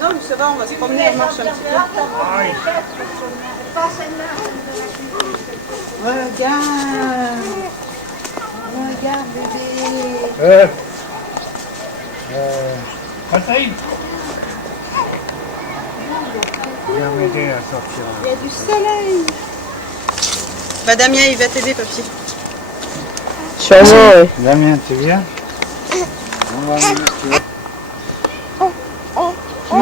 Non, mais ça va, on va se promener, on marche un petit peu. Regarde. Regarde, bébé. Patrick, viens m'aider à sortir. Il y a du soleil. Bah Damien, il va t'aider, papy. Sûrement, oui. Damien, tu viens? On va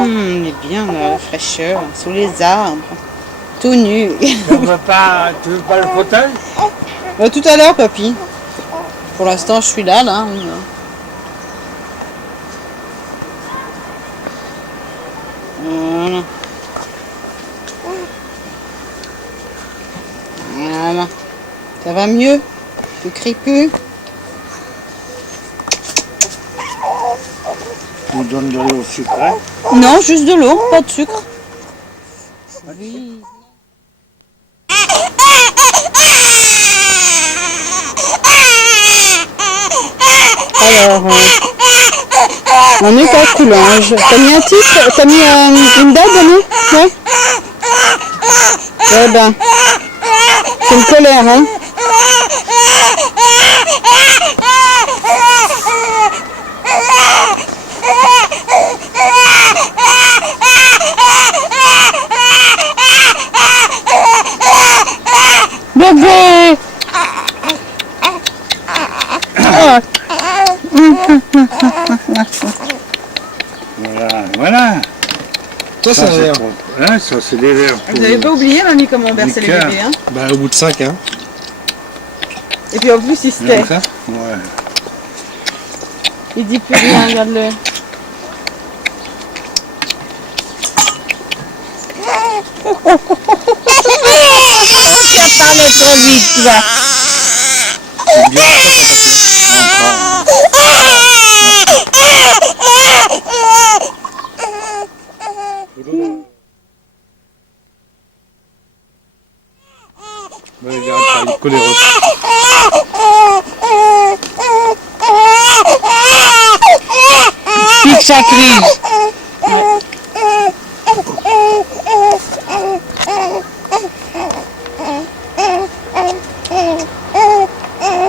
Il est bien là, la fraîcheur, sous les arbres, tout nu. tu veux pas le fauteuil? Bah, tout à l'heure, papy. Pour l'instant, je suis là. Voilà. Voilà. Ça va mieux? Tu cries plus? Tu donnes de l'eau sucrée? Non, juste de l'eau, pas de sucre. Oui. Alors, on est à Coulanges. T'as mis un titre? T'as mis une date, Damien? Ouais. Eh ben, c'est une colère, hein? Bébé! Voilà. Toi, c'est un verre. Hein, ça, c'est des verres. Vous avez pas oublié, mamie, comment on berçait les bébés, hein? Bah, au bout de 5, hein. Et puis en plus, il se tait. Ça Ouais. Il dit plus rien, regarde-le. Tu as parlé trop vite, toi. C'est bien, Ouais, il arrête pas, il est coléreux. Pique sa crise.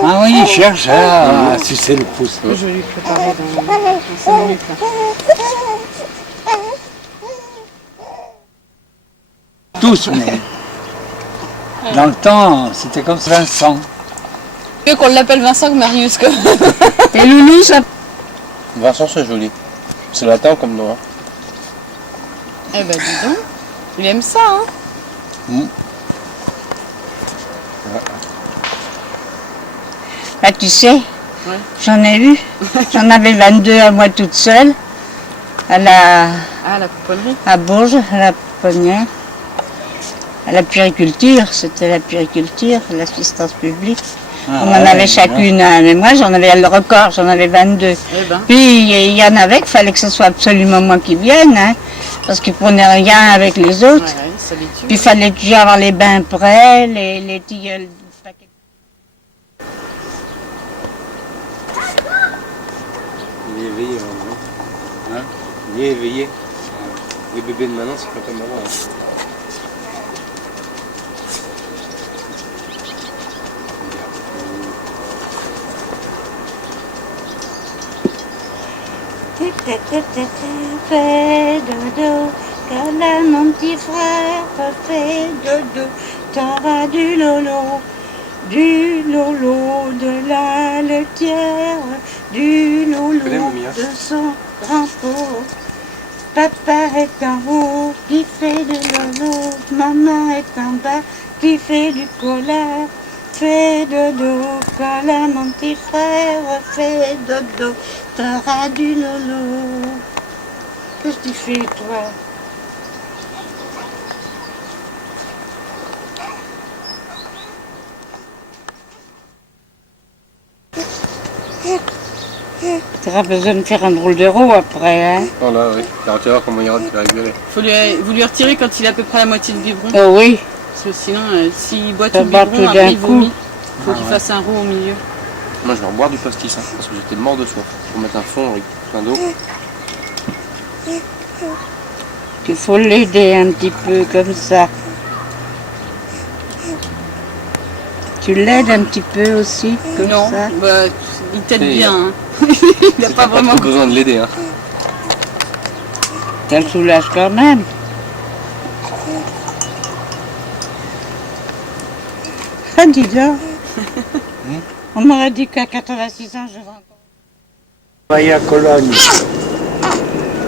Ah oui, il cherche à sucer le pouce. Je vais lui préparer dans 5 minutes. Là. Tous, mais dans le temps, c'était comme Vincent. Mieux qu'on l'appelle Vincent que Marius, quoi. Et Loulou, ça... Vincent, c'est joli. C'est latin comme nom. Hein. Eh ben, dis donc. Il aime ça, hein? Bah, tu sais, Ouais. j'en ai eu. J'en avais 22 à moi toute seule. À la... Ah, la pouponnerie. à Bourges, à la Pouponnière. À la puériculture, c'était la puériculture, l'assistance publique. Ah, On en ouais, avait chacune un, mais moi j'en avais le record, j'en avais 22. Eh ben. Puis il y en avait qu'il fallait que ce soit absolument moi qui vienne, hein, parce qu'ils prenaient rien avec les autres. Ouais, solitude. Puis il fallait toujours avoir les bains prêts, les tilleuls. Il est éveillé, hein. Il est éveillé. Les bébés de maintenant, c'est pas comme avant. Hein. Fais dodo, câlin mon petit frère, fais dodo, t'auras du lolo, de la laitière, du lolo Connais, Mamie, hein. de son grand pot. Papa est en haut qui fait du lolo, maman est en bas qui fait du cola. Fais dodo, câlin mon petit frère, fais dodo, t'auras du lolo. Qu'est-ce que tu fais, toi? Tu auras besoin de faire un drôle de roue après, hein? Oh là, oui. Tu vas voir comment il va rigoler. Vous lui retirez quand il a à peu près la moitié de biberon. Oh oui. Parce que sinon, s'il boit Ça tout le bat biberon, tout après d'un il coup. vomit. Il faut qu'il ouais. fasse un roux au milieu. Moi, je vais en boire du pastis, hein, parce que j'étais mort de soif. Pour mettre un fond avec plein d'eau. qu'il faut l'aider un petit peu comme ça. Tu l'aides un petit peu aussi, comme Non, ça. bah, il t'aide Et, bien. Hein. Il n'a T'as pas vraiment... trop besoin de l'aider. Hein. Ça le soulage quand même. Ah, dis donc. On m'aurait dit qu'à 86 ans, je vais encore. Travaillé à Cologne.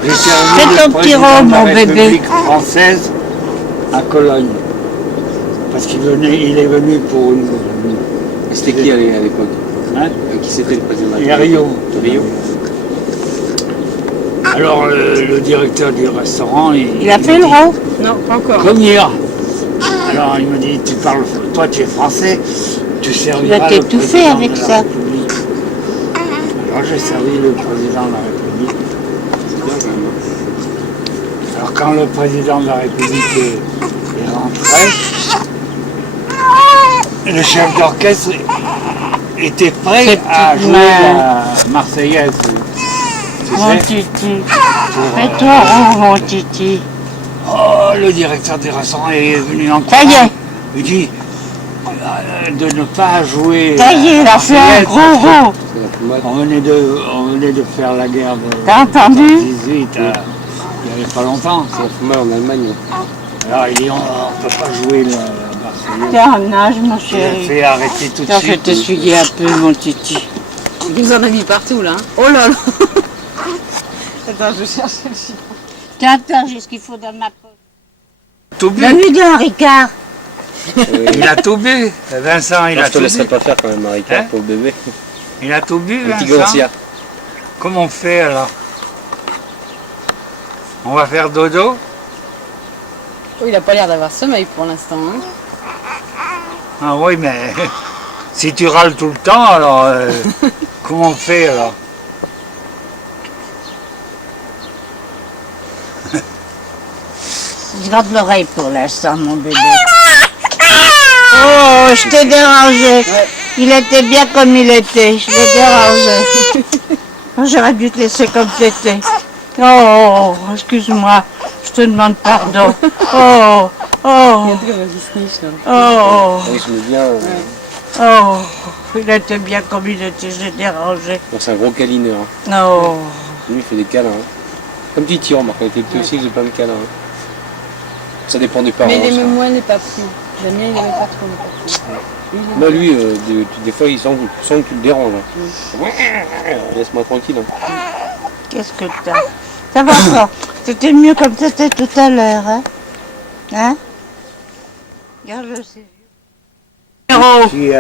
J'ai servi Fais le ton petit président rôle, de la mon bébé. République française à Cologne. Parce qu'il il est venu pour une... C'était qui à l'époque? Hein? Qui c'était le président? Et à Rio. Rio. Alors le directeur du restaurant, Il a fait le rôle. Non, pas encore. Venir. Alors il me dit, tu parles, toi tu es français, tu serviras vas le t'étouffer président avec de la ça. République. Alors j'ai servi le président de la République. C'est bien quand même. Hein. Alors quand le président de la République est rentré, le chef d'orchestre était prêt Cette à petite jouer main. la Marseillaise. Tu Mon sais, titi. pour, Fais-toi rond, mon titi. oh, le directeur du restaurant est venu en Ça y est. Il dit de ne pas jouer. Ça y est, il a fait un Marseillaise, gros parce que rond. C'est la plus mal. on venait de faire la guerre de T'as entendu? 18, il n'y avait pas longtemps. C'est la plus mal en Allemagne. Alors il dit on ne peut pas jouer la Marseillaise. T'es en âge, mon Il a chéri. fait arrêter tout de Tiens, je vais suite. t'essuyer un peu, mon titi. Il nous en a mis partout, là. Hein. Oh là là. Attends, je cherche le chien. Tiens, j'ai ce qu'il faut dans ma poche. Tout bu. La nuit de Ricard. Il a tout bu. Vincent, il Non, a je te tout laisserai bu. pas faire quand même, Marika, Hein? pour le bébé. Il a tout bu, Le petit Vincent. Gancia. Comment on fait alors? On va faire dodo? Oh, il a pas l'air d'avoir sommeil pour l'instant. Hein. Ah oui, mais si tu râles tout le temps, alors comment on fait alors? Je garde l'oreille pour l'instant, mon bébé. Oh, je t'ai dérangé. Il était bien comme il était. Je l'ai dérangé. Oh, j'aurais dû te laisser comme tu étais. Oh, excuse-moi. Je te demande pardon. Oh, oh, Comme un Disney, là. oh, Oui, je me bien. oh. Il était bien comme il était. Je l'ai dérangé. Bon, c'est un gros câlineur. Hein. Oh. Lui, il fait des câlins. Hein. Comme dit Thierry, quand il était petit aussi, il faisait plein de câlins. Hein. Ça dépend des parents. Mais il aimait ça. moins les papous. Le mien, il aimait pas trop les papous. Lui, il Moi, aimait- lui, des fois, il sent que tu le déranges. Hein. Laisse-moi tranquille. Hein. Qu'est-ce que t'as? Ça va encore. C'était mieux comme c'était tout à l'heure, hein? Hein? Regarde-le, c'est vieux. Héros, Qui,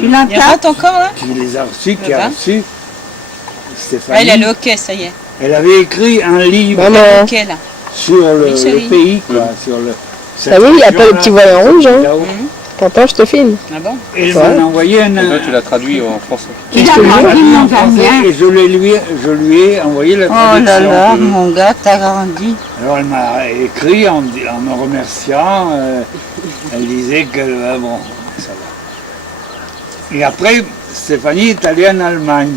tu Il l'entends? rate encore, là qui les a reçus, qui a Là-bas. reçu Ah, Stéphanie. il a le hockey, ça y est. Elle avait écrit un livre Le hockey, là. sur le, Oui, chérie. le pays, quoi, sur le. Ah oui, il n'y a pas le petit volant rouge, hein. là-haut. T'entends, je te filme. Ah bon? Et il Ouais. m'en a envoyé un. Et toi, tu l'as traduit en français. Il a te jure. grandi, mon gars. Et je lui ai envoyé la Oh traduction. là là, mon gars, t'as grandi. Alors elle m'a écrit en me remerciant. Elle disait que bon, ça va. Et après, Stéphanie est allée en Allemagne.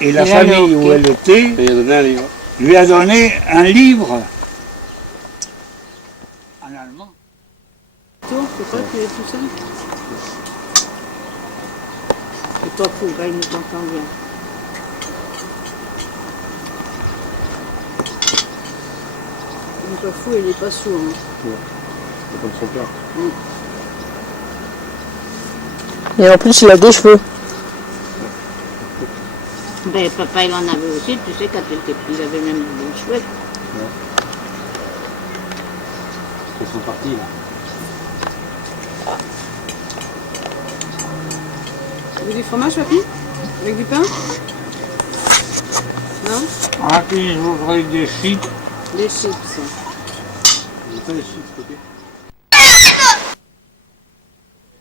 Et la Elle est allée famille au où quai. elle était Et il a donné un livre. lui a donné un livre en allemand. Pourquoi tu es tout seul? Et toi, Fouga, il nous entend bien. Le fou, il est pas sourd. Hein. C'est comme son père. Et en plus, il a des cheveux. Ben, papa, il en avait aussi, tu sais, quand il était petit, il avait même des bons cheveux. Ils sont partis là. Avec du fromage, papy? Avec du pain? Non? Ah, puis je voudrais des chips. Des chips. J'ai pas les chiffres, s'il te plaît.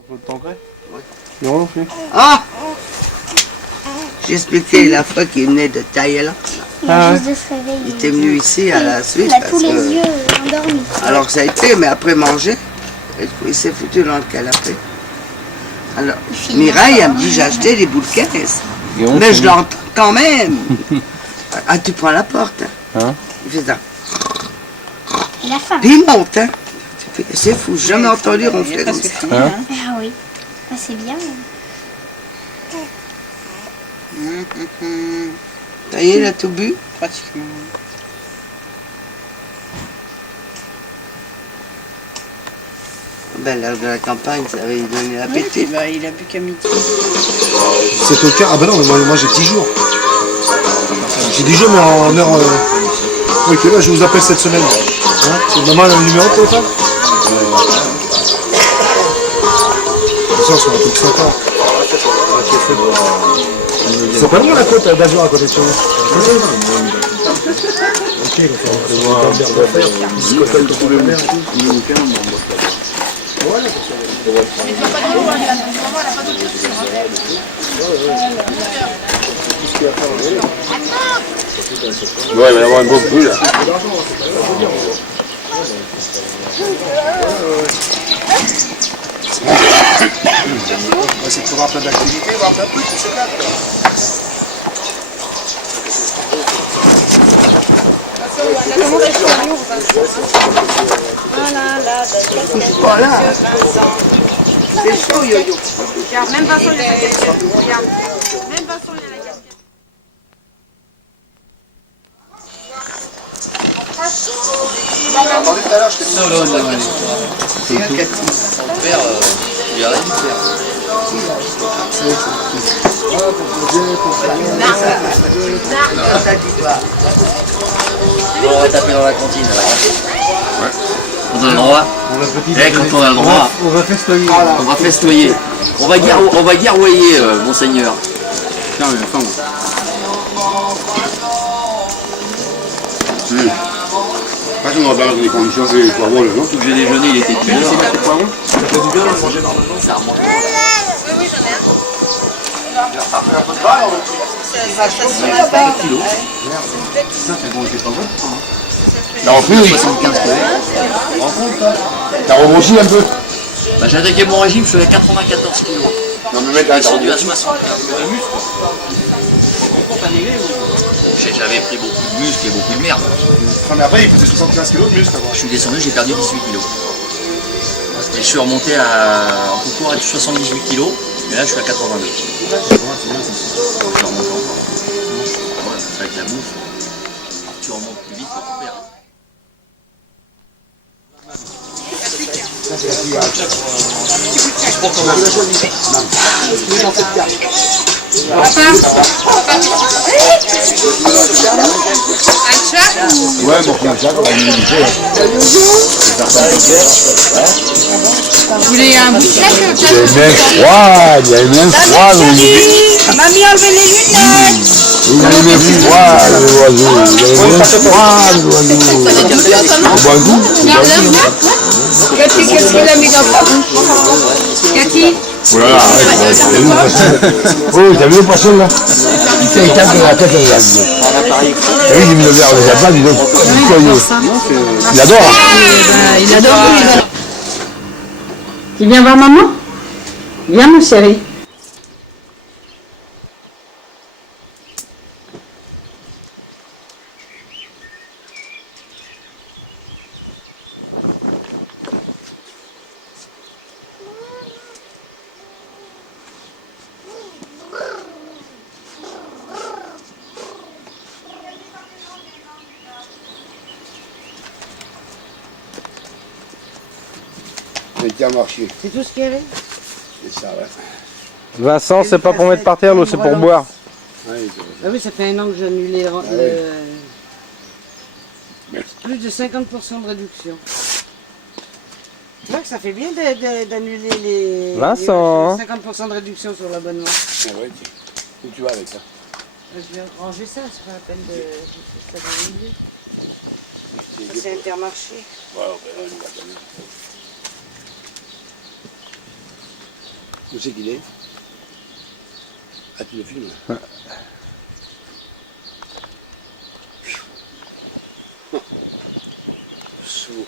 Faut le t'ancrer? Ouais. Non, non, fait. Ah! J'expliquais la fois qu'il venait de Thaïlande. Il vient juste de se réveiller. Il était venu ici à la suite. Il a parce tous les que- yeux endormis. Alors ça a été, mais après manger, il s'est foutu dans le canapé. Alors, Mireille, elle me dit, j'ai acheté des boules de caisse. Guillaume, Mais c'est je lui. l'entends quand même. Ah, tu prends la porte. Hein? Il fait ça. Et la fin. Puis il monte, hein. C'est fou, j'ai jamais entendu ronfler comme ça. Hein? Ah oui. Ah, c'est bien. Ça y est, il a tout bu. Pratiquement. Ben, l'heure de la campagne, ça va lui donner l'appétit. Bah, il a bu qu'à midi. C'est au cas. Ah ben non, mais moi j'ai 10 jours. J'ai 10 jours, mais en heure. Ok, là je vous appelle cette semaine. Hein, maman a le numéro de téléphone? Ça, on se rappelle que 5 ans. C'est pas loin la côte d'Azur à côté de chez vous. Ok, donc on va faire. Discothèque de tous les mers et tout. Ouais, il va y avoir un beau bruit là. On va essayer de trouver un plein d'activités, voir plein de trucs, on s'éclate. Voilà. C'est chaud, yo-yo. Regarde, même Vincent, il a la casquette. Regarde. Même Vincent, il a la casquette. Attendez, tout à l'heure, je t'ai dit. C'est un Cathy. Ça dit toi. On va taper dans la cantine alors. Ouais. Quand on a le droit. Quand on a le droit. On va festoyer. On va festoyer. On va guerroyer, monseigneur. Tiens, mais enfin. Franchement, on va dans les conditions que les poivrons, le nom. Tout que j'ai déjeuné, il était 10 heures. Ça fait du bien de manger normalement. Ça remonte. Oui, j'en ai un. Ça fait un peu de balle en même temps. Ça se met pas. Ça, c'est bon, c'est pas bon. T'as repris 75 kilos. T'as rebonchi un peu. Bah, j'ai attaqué mon régime, je suis à 94 kilos. Non, mais mec, Je suis attends. descendu à 60. J'avais pris beaucoup de muscles et beaucoup de merde. Non, mais après, il faisait 75 kilos de muscle. Je suis descendu, j'ai perdu 18 kilos. Et je suis remonté en concours à 78 kilos. Et là, je suis à 82. Je remonte encore. Ouais, avec la bouffe, tu remontes plus vite quand tu perds. Ouais, bon, comme ça, on va lui dire. Vous voulez un bouchlet que Il y a une main froide, il y a une main froide. Mamie, enlevez les lunettes. Il a une main froide, l'oiseau. Il a une main froide, l'oiseau. On boit un coup. Cathy, qu'est-ce qu'il a mis dans ta bouche? Cathy? Oh là là, oh, t'as vu le poisson là? Il tape dans la tête de la vie. T'as vu, j'ai mis le verre de Japon, dis donc. Il adore. Il adore. Tu viens voir maman? Viens, mon chéri. C'est bien marché. C'est tout ce qu'il y avait? C'est ça, ouais. Vincent, c'est pas pour mettre par terre, l'eau, c'est pour boire. Ouais, Ah oui, ça fait un an que j'annule les... Plus de 50% de réduction. Tu vois que ça fait bien d'annuler les... Vincent. 50% de réduction sur l'abonnement. c'est vrai, où tu vas avec ça? Je vais ranger ça, c'est pas la peine de... ça dans le milieu. C'est Intermarché. Ouais, on va donner. Où c'est qu'il est? Ah, tu le filmes? Sourd.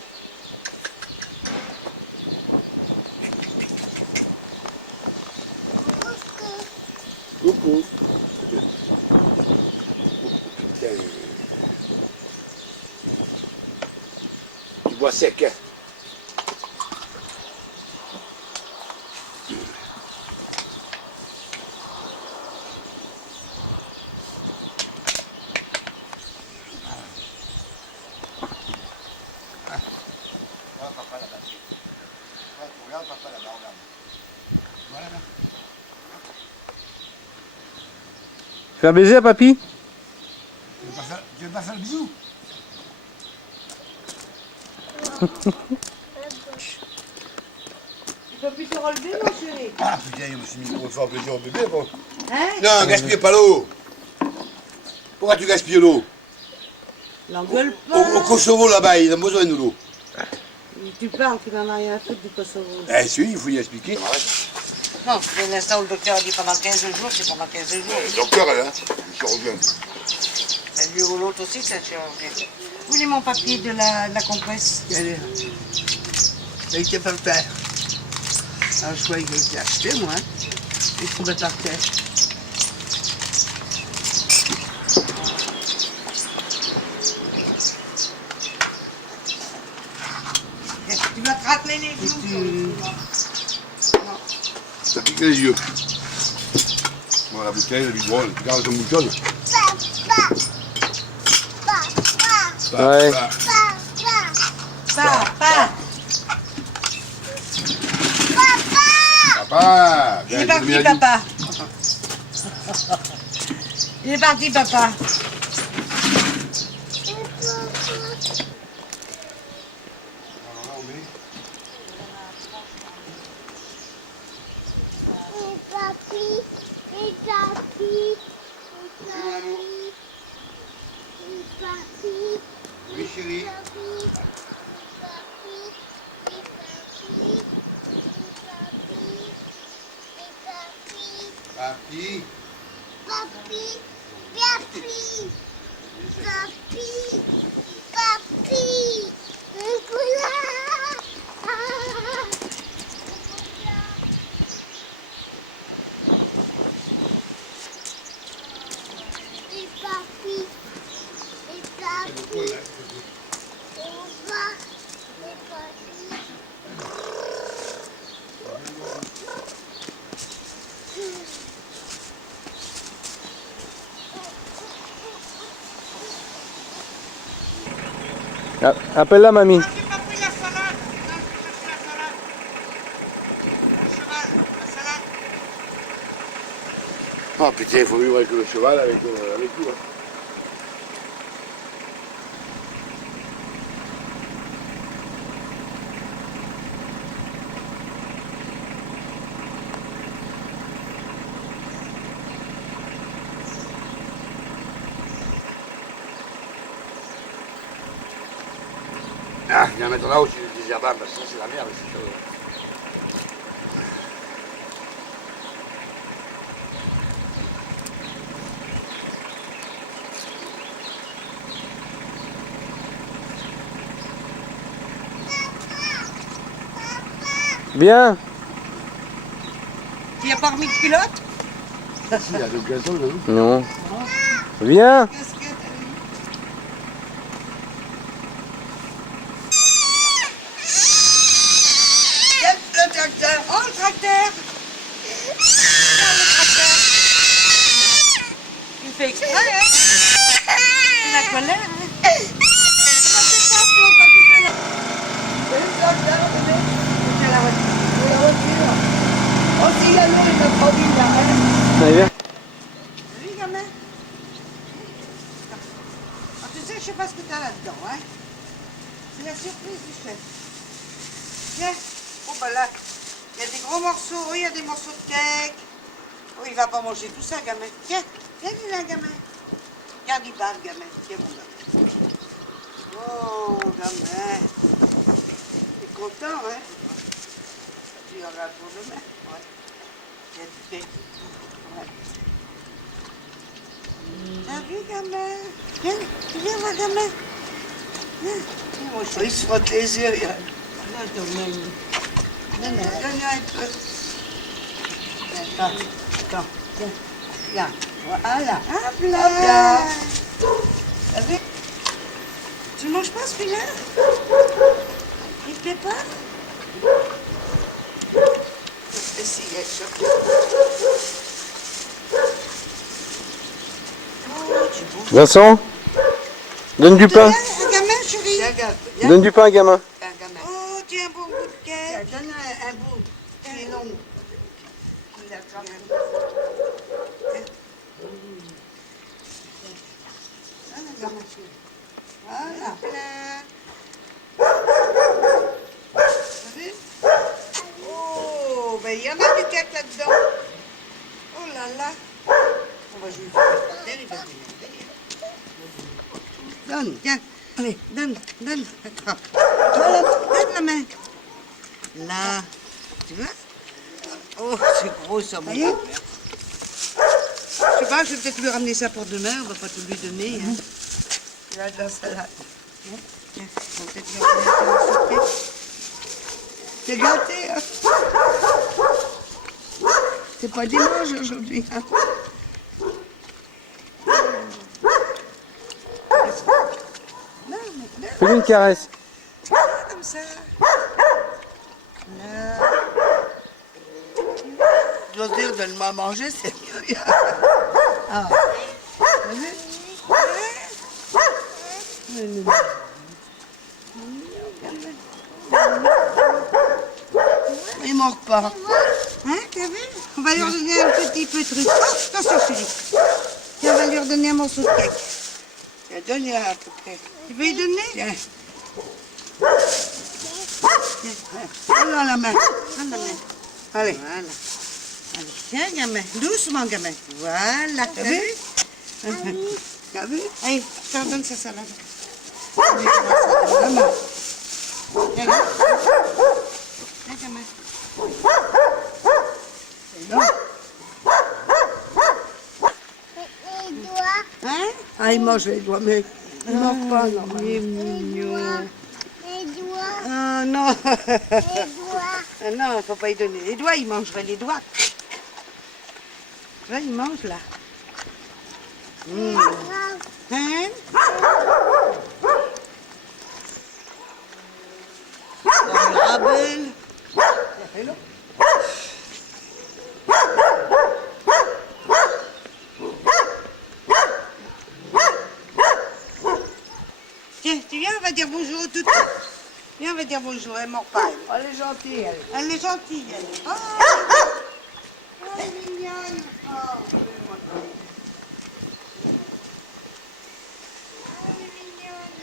Coucou. Putain. Tu bois sec, hein. Faire baiser à papy? Tu veux pas faire le bisou? Tu peux plus te relever, mon chéri? Ah putain, je me suis mis pour faire plaisir au bébé. Bon. Hein? Non, gaspille pas l'eau. Pourquoi tu gaspilles l'eau? L'engueule Au pas. Kosovo là-bas, il a besoin de l'eau. Tu parles qu'il n'en a rien à foutre du Kosovo. Eh si, il faut y expliquer. Non, pour l'instant où le docteur a dit pendant 15 jours, c'est pendant 15 jours. Le docteur, là, le chirurgien. Et lui ou l'autre aussi, c'est un chirurgien. Où est mon papier de la compresse? Il a été par terre. Alors je croyais qu'il était acheté, moi. Il trouvait par terre. Tu vas te racler les genoux. Ça pique les yeux. Bon, la bouteille, le biberon, tu gardes ton bouchonne. Ouais. Papa! Papa! Il est parti, papa. Il est parti, papa. Oui, chérie. Papi. Ah, appelle la mamie. J'ai pas pris la salade. Non, je vais chercher la salade. Le cheval, la salade. Oh putain, il faut vivre avec le cheval, avec tout. Hein. Ah, il y en a mettre là aussi des herbes, parce que ça c'est la merde, c'est sûr. Viens. Tu as pas remis de culotte? Si, il y a de gâteau, là. Non. Viens. Qu'est-ce que t'as eu? Le tracteur. Oh, le tracteur. Regarde le tracteur. Tu fais exprès, hein? C'est la colère, hein? Comment c'est ça, toi, quand tu fais la... Le tracteur, c'est la voiture. La voiture. Oh, si, la l'eau, il m'a promis, là, hein? Allez, viens. Oui, gamin. Ah, tu sais, je sais pas ce que t'as là-dedans, hein? C'est la surprise du chef. Tiens. Oh, bah là, il y a des gros morceaux, il y a des morceaux de cake. Oh, il va pas manger tout ça, gamin. Tiens, viens là, gamin. Regarde, il bave, gamin. Tiens, mon gars. Oh, gamin. T'es content, hein? Tu regardes pour demain. Ouais. Il y a du cake. Ouais. T'as vu, gamin? Viens voir, gamin. Viens, mon chéri. Il se frotte les yeux. Là, gamin. Non, donne-lui un peu. Attends, tiens. Là, voilà. Hop là. T'as vu? Tu ne manges pas celui-là? plaît pas? Si, il y a le chocolat. Vincent, donne du pain. Un gamin, chérie. Donne du pain à gamin. Oh, tiens, un bon bout de cake. Donne un bout. Qui est long. Il a quand même. Voilà, gamin, chérie. Voilà. T'as vu? Oh, ben il y en a du cake là-dedans. Oh là là. On va jouer. Il va venir. Donne, tiens. Allez, donne. Attrape. Donne la main. Là. Tu vois? Oh, c'est gros ça, mon père. Je sais pas, je vais peut-être lui ramener ça pour demain. On va pas tout lui donner. Hein. Il a de la salade. Tiens, on va peut-être lui ramener un peu. T'es gâté, hein? C'est pas dimanche aujourd'hui, hein? Fais-lui une caresse. Comme ça. Là. Je dois dire, donne-moi à manger, c'est mieux. Ah. T'as vu? Il manque pas. Hein, t'as vu? On va lui redonner un petit peu de truc. Oh, attention, chérie. Tiens, on va lui redonner un morceau de cake. Tiens, donne-lui à peu près. Tu veux lui donner? Tiens. Donne la main. Donne la main. Allez. Voilà. Allez, tiens, gamin. Doucement, gamin. Voilà. T'as vu? T'as vu? Allez, je te redonne sa salade. La main. Tiens, là. Tiens, gamin. Hein? Ah, il mange les doigts, mais il ne mange pas, non. Il est mignon. Ah, non. Ah, non, il ne faut pas lui donner les doigts, il mangerait les doigts. Là, il mange, là. Hein? Ah, belle. Hello. Tiens, tu viens, on va dire bonjour au toutou. Viens, on va dire bonjour, elle mord pas. Elle est gentille, elle. Elle est gentille, elle. Oh, elle est mignonne. Oh, moi. Elle est mignonne.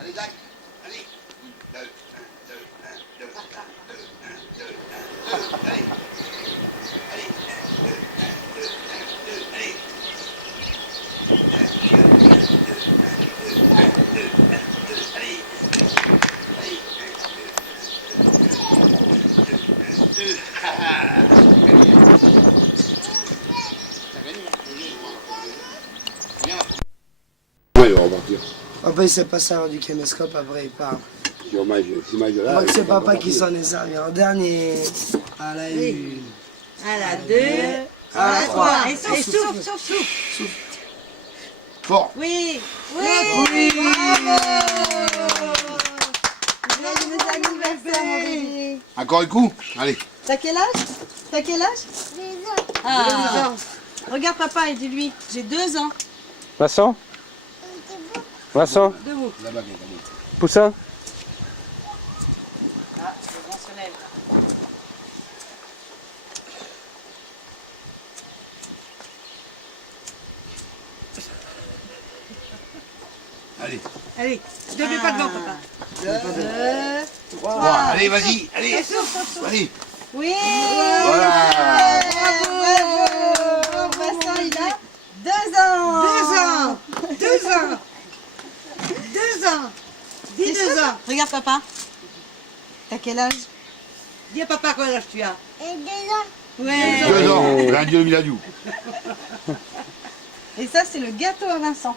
Allez, Zach, allez. Ouais, il va repartir. Après, il s'est passé à du caméscope, après il part. Tu image Je là. crois que c'est papa qui s'en est servi en dernier. À la une. À la 2, à la 3. Et souffle. Fort. Oui. Joyeux anniversaire, mon bébé. Encore un coup. Allez. T'as quel âge? 2 ans. Regarde papa et dis-lui, j'ai 2 ans. Vincent. Debout. Là-bas, Poussin. Ah, le vent se lève. Allez, ne mets pas devant papa. 2, 3. Allez, vas-y. Allez. Souffle. Allez. Oui. Voilà. Bravo. Vincent, il a 2 ans. 2 ans. Dis 2 ans. Regarde papa. T'as quel âge? Dis à papa quel âge tu as. 2 ans. Ouais. 2 ans. Lundi au Miladiou. Et ça, c'est le gâteau à Vincent.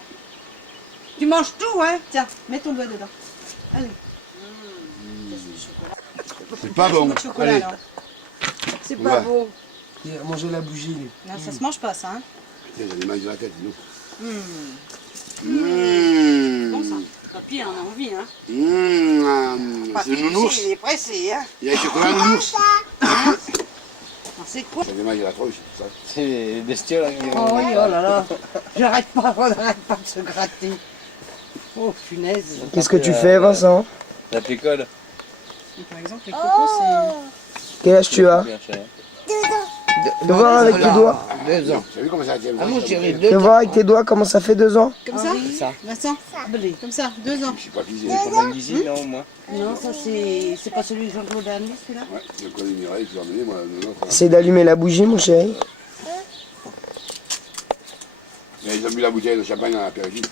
Tu manges tout, hein? Tiens, mets ton doigt dedans. Allez. C'est pas bon. Chocolat, Allez. alors. C'est pas Ouais. beau. Il a mangé la bougie, lui. Non, ça se mange pas, ça. Hein. Putain, j'en ai mal dans la tête, dis donc. Bon, ça. Papy, on a envie, hein. C'est le nounours. Il est pressé, hein. Il y a un chocolat nounours. C'est quoi? Ça fait mal à la tronche, tout ça. C'est les bestioles hein, qui Oh, oui, oh là là. J'arrête pas, on n'arrête pas de se gratter. Oh, punaise. Qu'est-ce que tu fais, Vincent? La picole. Par exemple, les cocos, c'est... Quel âge tu as? Bien cher. De voir avec tes doigts. 2 ans. Tu as vu comment ça tient? Ah, mon chéri, De 2 ans. voir avec tes doigts comment ça fait 2 ans? Comme ça Ça. Vincent Comme ça, 2 ans. Je suis pas pisé. Champagne d'ici, non, au moins. Non, ça c'est pas celui de Jean-Claude Anne, celui-là? Ouais, je connais Mireille, tu l'as emmené, moi, le nôtre. Essaye d'allumer la bougie, mon chéri. Mais ils ont mis la bouteille de champagne dans l'apéritif.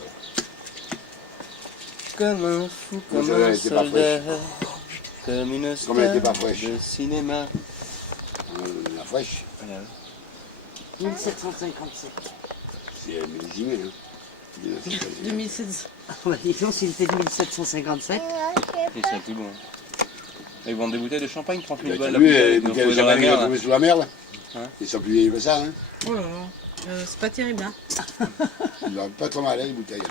Comme un fou, Mais comme celle-là, un elle était pas soldat, comme une Comme elle était pas star fraîche. de cinéma. La fraîche, Voilà. 1757. c'est millésimé, hein. 2016. Ouais, dis donc, s'il était de 1757. Et c'est plus bon. Ils vendent des bouteilles de champagne, 30 000 balles T'as la vu, bouteille. les Ils ont bouteilles de trouvé dans la champagne qu'ils ont mer. trouvées sous la mer, là? Hein? Ils sont plus vieilles que ça, hein. Oh là là. C'est pas terrible, hein. Ils n'ont pas trop mal, hein, les bouteilles.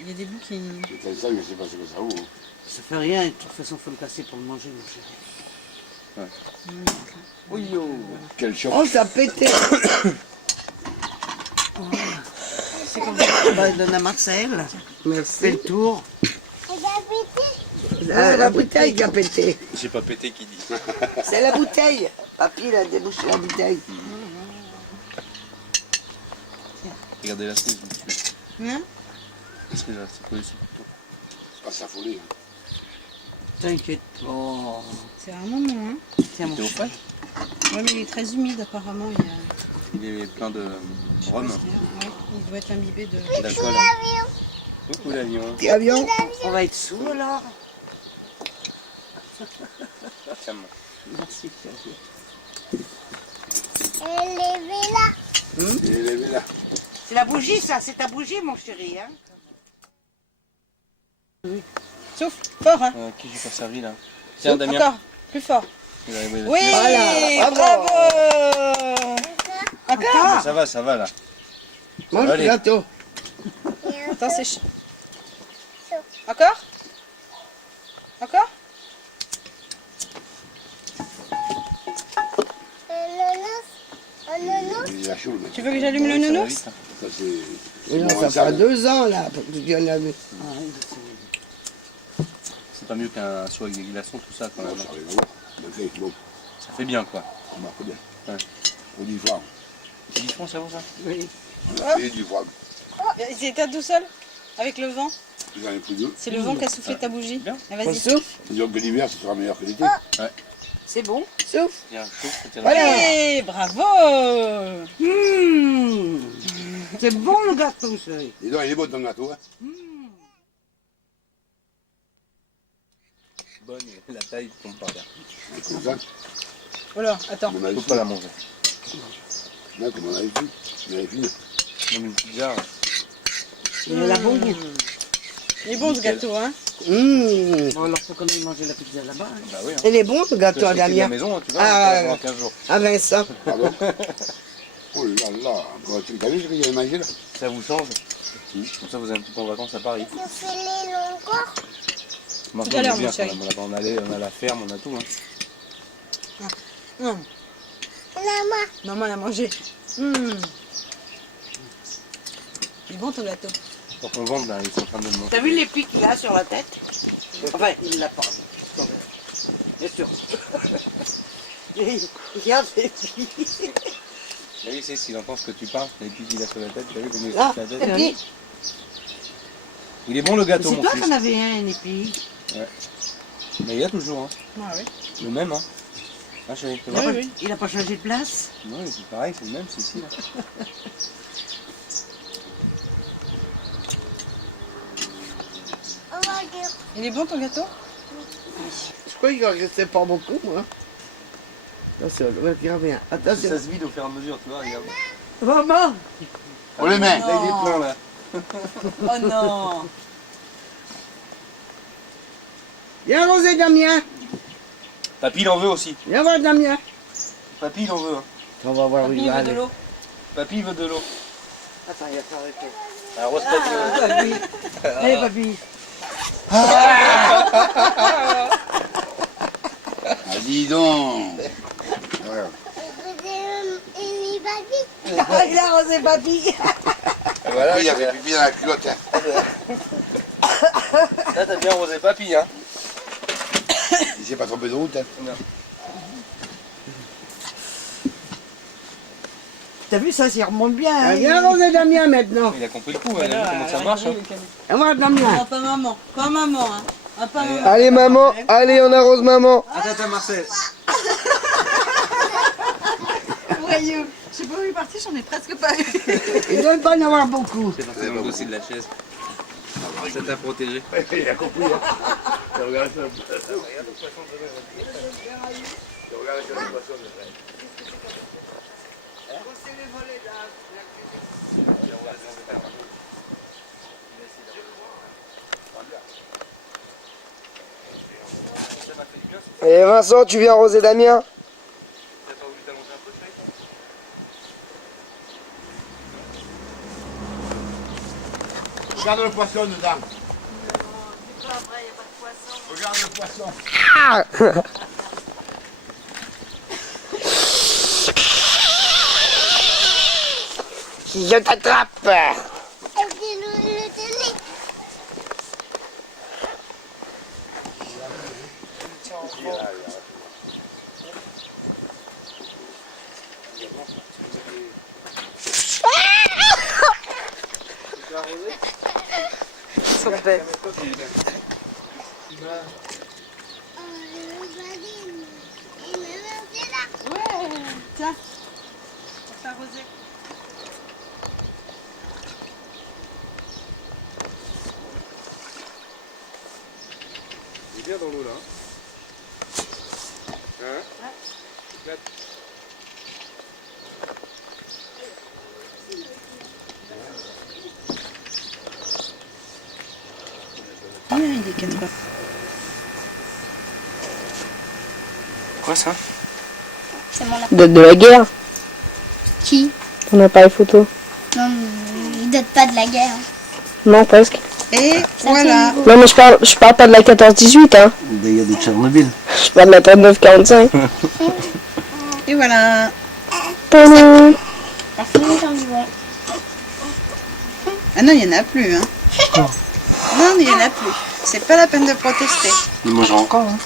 Il y a des bouts qui... C'est ça, je sais pas ce que ça vaut. Hein. Ça fait rien, de toute façon, faut le casser pour le manger, mon chéri. Oui, yo. Quel choc. Oh, ça a pété. C'est comme ça. On va donner à Marcel. Merci. Fais le tour. La bouteille qui a pété. J'ai pas pété qui dit. C'est la bouteille. Papy, il a débouché la bouteille. Regardez la sauce. Hein Qu'est-ce que c'est quoi ici? C'est pas s'affoler. Hein. T'inquiète pas. C'est un moment, hein. Tiens, mon T'es au chéri. frais? Ouais, mais il est très humide, apparemment. Il est plein de rhum, Ouais, il doit être imbibé de... d'alcool. Coucou l'avion. Petit avion. On va être sous alors. Tiens, Merci, chéri. Et les là. C'est la bougie, ça. C'est ta bougie, mon chéri. Hein. Souffle, fort, hein. Qui j'ai pas servi là? Tiens, Damien. Encore, plus fort. Il va arriver là. Oui, Voilà, bravo. Encore. Ça va là. Mange le Allez. gâteau. Attends, c'est chaud. Encore. Encore. Il a chaud, le mec. Tu veux que j'allume le Ça va nounours? vite, hein. Ça, c'est. Mais non, Bon, ça fait 2 ans, là, pour que tu viennes la vue. C'est pas mieux qu'un saut avec des glaçons, tout ça quand Non, même. ça arrive à voir. Le fait, bon, Ça fait bien quoi. ça marche bien. Ouais. Au 10 francs. 10 francs, ça vaut ça? Oui. Et 10 francs. C'était tout seul. Avec le vent. J'en ai pris 2. C'est le vent qui a soufflé ta bougie. Bien. Ah, On vas-y. souffle. Disons que l'hiver, ce sera meilleur que l'été. C'est bon. Souffle. Il y a un chaud, c'était Allez, bravo. C'est bon le gâteau, chéri. Et donc, il est beau ton gâteau, hein. bonne, et la taille tombe par terre. Comme ça, Voilà, attends. on avait Faut fini. pas la manger. Là, comme on avait fini. On avait fini. Comme une pizza. Il a la bon goût. Il est bon ce gâteau, hein. Bon, alors faut quand même manger la pizza là-bas. Hein. Bah oui. Hein. Il est bon le Tu gâteau vas à acheter de la Damien. maison, tu vois, Ah, pendant 15 jours. À Vincent. Pardon. Oh là là, encore, tu as vu ce qu'il y avait mangé là? Ça vous change. Comme ça, vous avez un petit peu en vacances à Paris. Maintenant, Tout à l'heure, on est bien, mon chéri. quand même. On a la ferme, on a tout. Hein. Maman l'a mangé. Il est bon ton gâteau. Pour qu'on vende, là, ils sont en train de le monter. T'as vu les pics qu'il a sur la tête? Enfin, il l'a pas. Bien sûr. Regarde les pics. Là, oui, c'est s'il entend ce que tu parles, les pics qu'il a sur la tête, t'as vu comme il Ah, est sur la et tête. puis, Il est bon le gâteau, c'est mon toi fils. qui en avais un, les pics. Mais il y a toujours, hein. Ah oui. Le même, hein. Ah, chérie, tu Oui, vois. oui. Il a pas changé de place? Non, c'est pareil, c'est le même, c'est ici, là. Il est bon ton gâteau? Je crois qu'il en restait pas beaucoup, moi. Attention, regarde bien. Attention. Ça se vide au fur et à mesure, tu vois, regarde. Maman! On les met. Là, il est plein, là. Oh non. Viens arroser Damien! Papy, il en veut aussi. Viens voir Damien. Papy, il en veut. Hein. On va voir où Papy, il il va veut de aller. l'eau. Papy, il veut de l'eau. Attends, il va s'arrêter. Alors, rose papy. Allez, papy. Ah, dis donc. Il a rosé papy. Voilà, il y avait pipi dans la culotte. Là, t'as bien rosé papy, hein. Il s'est pas trompé de route. Hein. Non. T'as vu ça, s'y remonte bien. Hein. Viens roser Damien maintenant. Il a compris le coup, hein. Il a vu comment ça marche. Hein. Viens voir Damien. Pas maman, pas maman, hein. Ah, pas maman. Allez maman, allez on arrose maman. Attends, Marcel. Voyou, je sais pas où il est parti, j'en ai presque pas eu. Il doit pas y en avoir beaucoup. C'est parti dans le dossier de la chaise. Ça t'a protégé. Il a compris. Hein. Regarde ça. Regarde ça. Allez Vincent, tu viens arroser Damien. Regarde le poisson dedans. Non, c'est pas vrai, il n'y a pas de poisson. Regarde le poisson. Ah je t'attrape. Ils sont bêtes. Ouais, tiens, pour t'arroser. Il est bien dans l'eau là. Hein Ouais. Il est 4 heures. Quoi ça? C'est mon lapin. Date de la guerre. Qui? Ton appareil photo. Non, il date pas de la guerre. Non, presque. Et Ça, voilà. c'est nouveau. Non, mais je parle pas de la 14-18, hein. Il y a des Tchernobyl. Je parle de la 39-45. Et voilà. Tadam. La fini j'en vivant. Ah non, il n'y en a plus, hein. Non, il n'y en a plus. C'est pas la peine de protester. Il mangera encore, hein.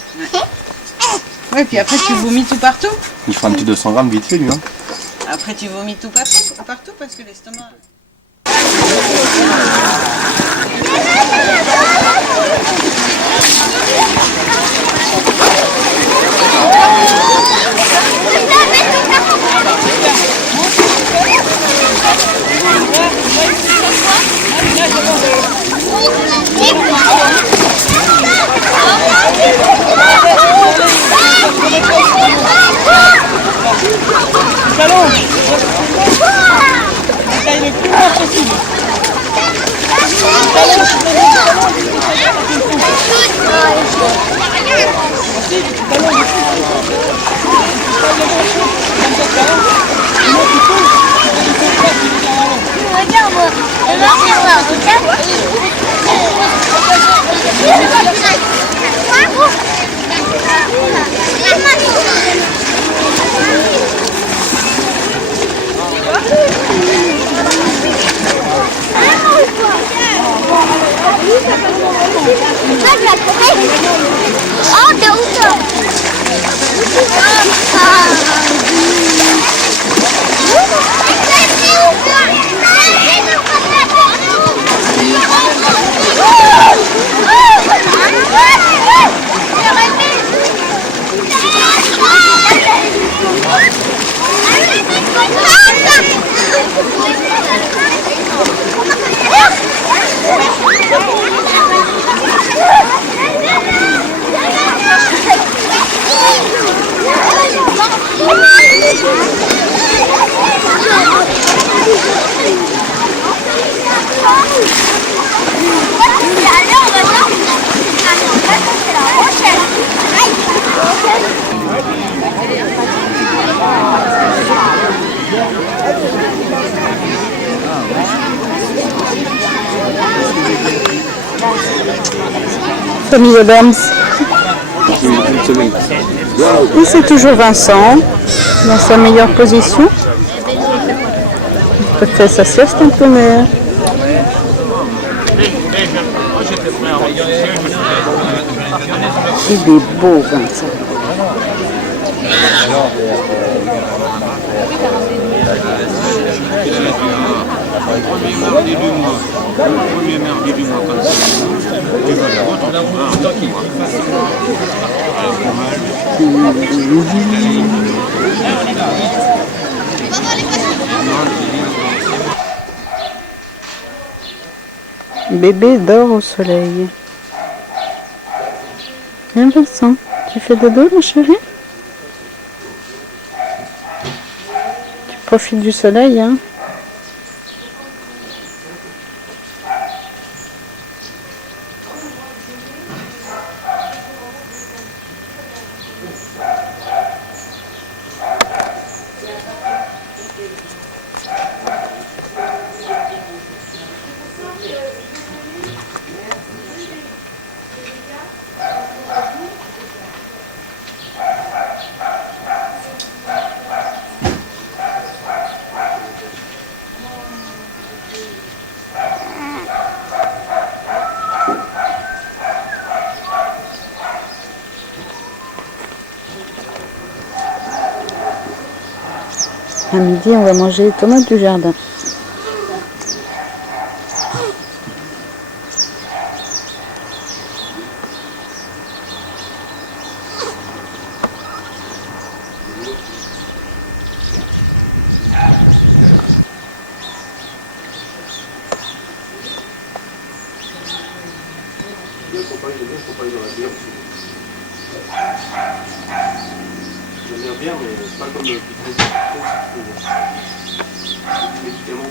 Ouais, puis après tu vomis tout partout. Il fera un petit 200 grammes vite fait, lui, hein. Après tu vomis tout partout parce que l'estomac... Oh, de hauteur. famille Adams. Et c'est toujours Vincent, dans sa meilleure position. Il peut faire sa sieste un peu, mais... Il est beau, Vincent. Bébé dort au soleil. Viens Vincent, tu fais dodo mon chéri? Tu profites du soleil, hein? À midi, on va manger les tomates du jardin. J'aime bien, mais pas comme le médicament.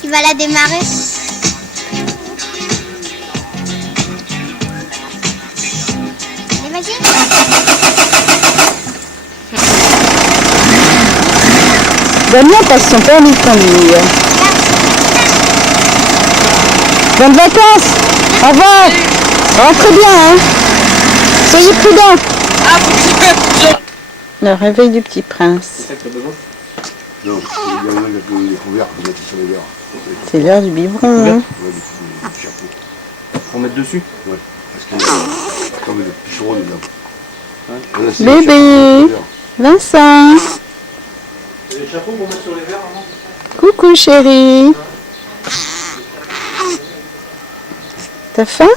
Tu vas la démarrer? Allez, vas-y. Damien passe son permis de conduire. Bonnes vacances. Au revoir. Rentrez bien, hein. Soyez prudents. Le réveil du petit prince. Non, il y a les couverts pour mettre sur les verres. C'est l'heure du biberon. Hein. Ouais, du chapeau. Faut mettre dessus? Ouais, parce qu'il y a comme des picheron dedans. Voilà, c'est Bébé. Vincent. Les chapeaux pour mettre sur les verres avant? Coucou chérie. T'as faim?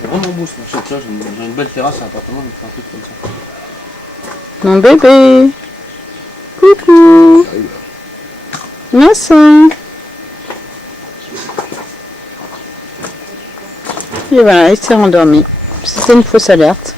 C'est vraiment beau ce machin, j'ai une belle terrasse à l'appartement, je me fais un truc comme ça. Mon bébé. Coucou. Vincent. Et voilà, il s'est rendormi. C'était une fausse alerte.